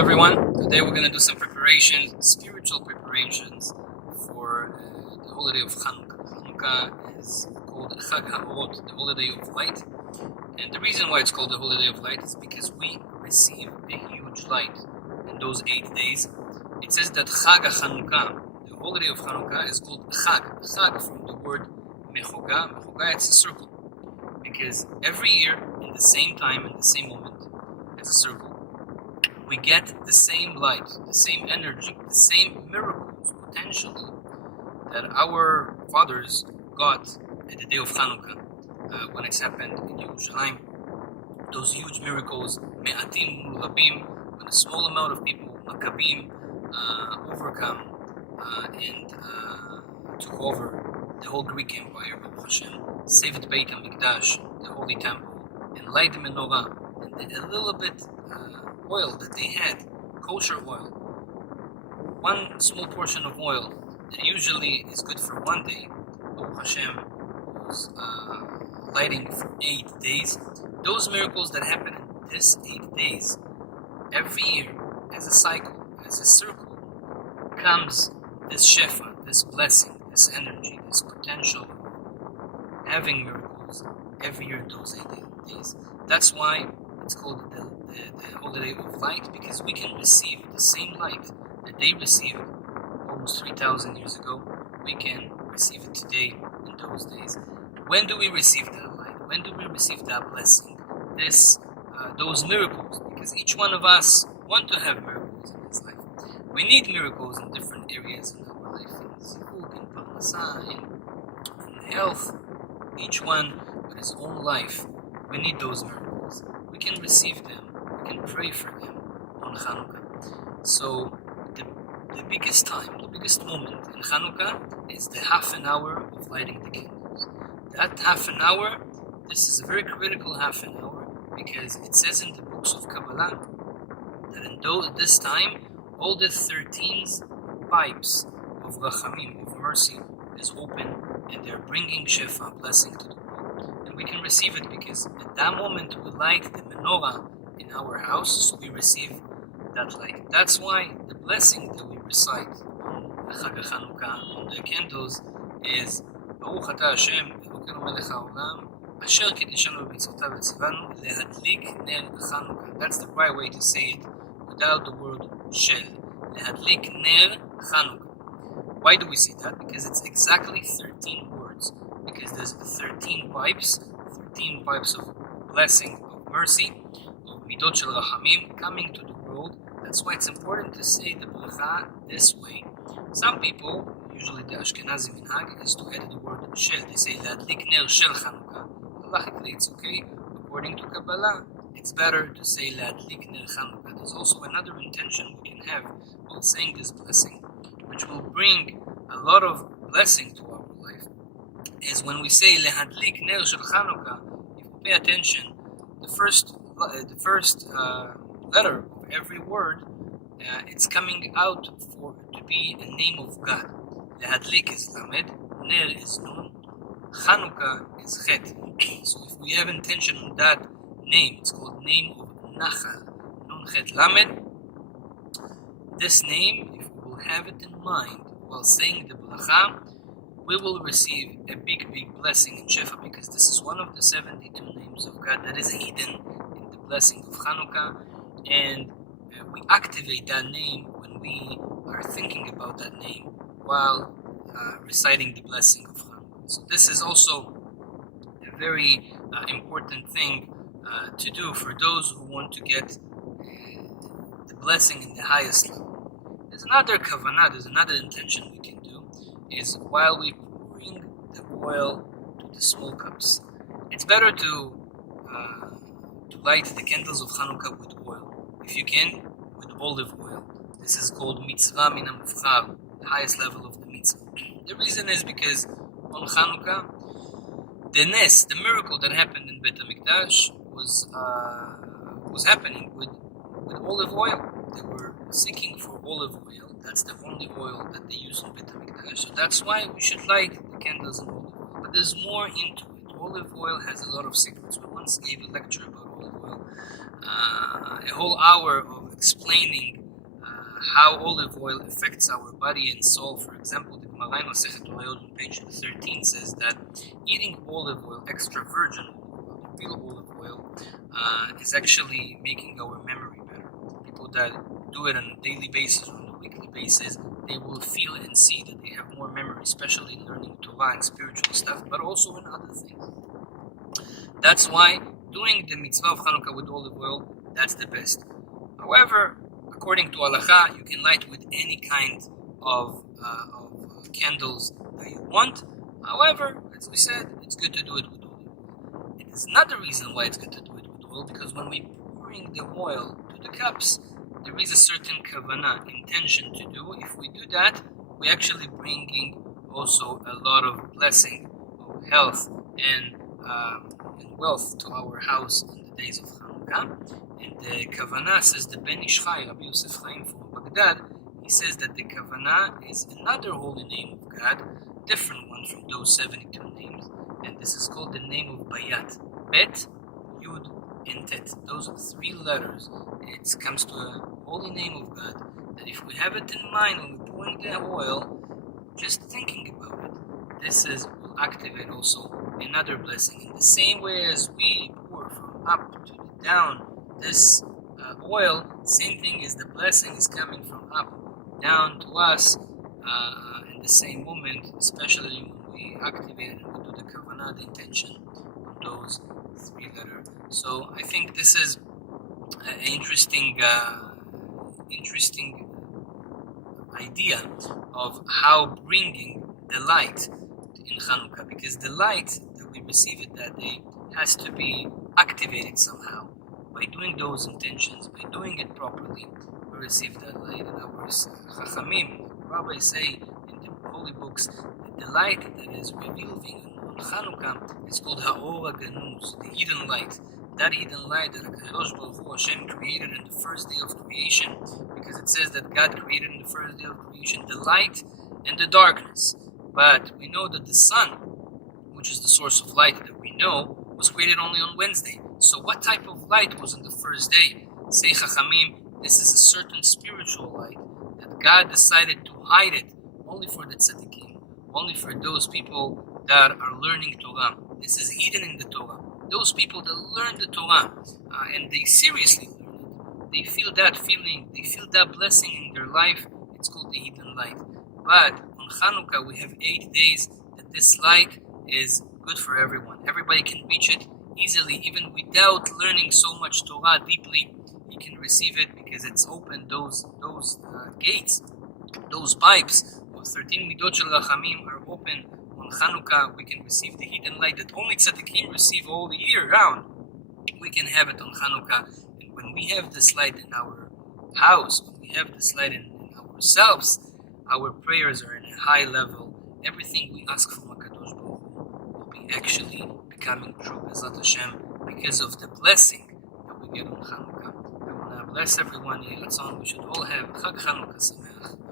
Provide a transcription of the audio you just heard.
everyone. Today we're going to do some preparations, spiritual preparations for the holiday of Chanukah. Chanukah is called Chag HaOrot, the holiday of light. And the reason why it's called the holiday of light is because we receive a huge light in those 8 days. It says that Chag HaChanukah, the holiday of Chanukah, is called Chag. Chag from the word Mechoga. Mechoga, it's a circle. Because every year, in the same time, in the same moment, as a circle, we get the same light, the same energy, the same miracles, potentially, that our fathers got at the day of Chanukah, when it's happened in Yerushalayim. Those huge miracles, me'atim mul rabim, when a small amount of people, Maccabim, overcome and took over the whole Greek Empire, Baruch Hashem, saved Beit HaMikdash, the Holy Temple, and light the menorah, and a little bit oil that they had, kosher oil, one small portion of oil that usually is good for 1 day, Baruch Hashem was lighting for 8 days. Those miracles that happen in this 8 days, every year, as a cycle, as a circle, comes this shefa, this blessing, this energy, this potential, having miracles every year in those 8 days. That's why it's called the holiday of light, because we can receive the same light that they received almost 3,000 years ago. We can receive it today in those days. When do we receive that light? When do we receive that blessing? Those miracles, because each one of us want to have miracles in his life. We need miracles in different areas in our life, in zivug, in parnasa, in health. Each one with his own life. We need those miracles. We can receive them. We can pray for them on Chanukah. So the biggest time, the biggest moment in Chanukah is the half an hour of lighting the candles. That half an hour, this is a very critical half an hour, because it says in the books of Kabbalah that in this time, all the 13 pipes of Rachamim, of mercy, is open, and they're bringing Shefa, blessing to the world. And we can receive it because at that moment we light the menorah in our house, so we receive that light. That's why the blessing that we recite on Chag HaChanukah, on the candles, is Baruch Atah Hashem, Elokeinu melech haolam, asher kiddushanu b'mitzvotav v'tzivanu lehadlik ner Chanukah. That's the right way to say it, without the word shel. Lehadlik ner Chanukah. Why do we see that? Because it's exactly 13 words. Because there's 13 pipes of blessing, of mercy, of midot shel rachamim coming to the world. That's why it's important to say the bracha this way. Some people, usually the Ashkenazi minhag, is to add the word shel. They say lehadlik ner shel Chanukah. Halachically it's okay. According to Kabbalah, it's better to say lehadlik ner Chanukah. There's also another intention we can have while saying this blessing, which will bring a lot of blessing to our life, is when we say lehadlik ner shel Chanukah. If you pay attention, the first letter of every word, it's coming out to be a name of God. Lehadlik is lamed, ner is nun, Chanukah is chet. So if we have intention on that name, it's called name of Nachal, nun chet lamed. This name, if we will have it in mind while saying the bracha, we will receive a big blessing in Shefa, because this is one of the 72 names of God that is hidden in the blessing of Chanukah, and we activate that name when we are thinking about that name while reciting the blessing of Chanukah. So this is also a very important thing to do for those who want to get the blessing in the highest level. There's another kavanah, there's another intention we can do, is while we bring the oil to the small cups, it's better to light the candles of Chanukah with oil. If you can, with olive oil. This is called mitzvah min hamufchar, the highest level of the mitzvah. The reason is because on Chanukah, the miracle that happened in Beit HaMikdash was happening with olive oil. They were seeking for olive oil. That's the only oil that they use in Beit HaMikdash. So that's why we should light the candles in olive oil. But there's more into it. Olive oil has a lot of secrets. We once gave a lecture about olive oil, a whole hour of explaining how olive oil affects our body and soul. For example, the Gemara in Masechet Orayot on page 13 says that eating olive oil, extra virgin olive oil, real olive oil, is actually making our memory better. People that do it on a daily basis or on a weekly basis, they will feel and see that they have more memory, especially in learning Torah and spiritual stuff, but also in other things. That's why doing the mitzvah of Chanukah with olive oil, that's the best. However, according to halacha, you can light with any kind of candles that you want. However, as we said, it's good to do it with olive oil. It is not the reason why it's good to do it with oil, because when we pouring the oil to the cups, there is a certain kavanah, intention to do. If we do that, we're actually bringing also a lot of blessing, of health, and wealth to our house in the days of Chanukah. And the kavanah, says the Ben Ish Chai, Rabbi Yosef Chaim from Baghdad, he says that the kavanah is another holy name of God, different one from those 72 names, and this is called the name of Bayat. Bet, Yud, and Tet. Those are 3 letters. It comes to a holy name of God, that if we have it in mind when we're pouring the oil, just thinking about it, this will activate also another blessing. In the same way as we pour from up to down this oil, same thing is the blessing is coming from up down to us in the same moment, especially when we activate and we do the kavanah, the intention on those 3 letters. So I think this is an interesting idea of how bringing the light in Chanukah, because the light that we receive it that day has to be activated somehow. By doing those intentions, by doing it properly, we receive that light. And our Chachamim, rabbis say in the holy books, that the light that is revealing on Chanukah is called Ha'or HaGanuz, the hidden light. That hidden light that HaKadosh Baruch Hu Hashem created in the first day of creation, because it says that God created in the first day of creation the light and the darkness. But we know that the sun, which is the source of light that we know, was created only on Wednesday. So what type of light was on the first day? Say Chachamim, this is a certain spiritual light that God decided to hide it only for the tzaddikim, only for those people that are learning Torah. This is hidden in the Torah. Those people that learn the Torah and they seriously learn it, they feel that feeling, they feel that blessing in their life. It's called the hidden light. But on Chanukah we have 8 days that this light is good for everyone. Everybody can reach it easily, even without learning so much Torah deeply. You can receive it because it's open. Those gates, those pipes of 13 midot shel rachamim are open. On Chanukah we can receive the hidden light that only tzaddikim receive all the year round. We can have it on Chanukah, and when we have this light in our house, when we have this light in ourselves, our prayers are in a high level. Everything we ask from HaKadosh Baruch Hu will be actually becoming true, B'ezrat Hashem, because of the blessing that we get on Chanukah. I want to bless everyone. We should all have Chag Chanukah Sameach.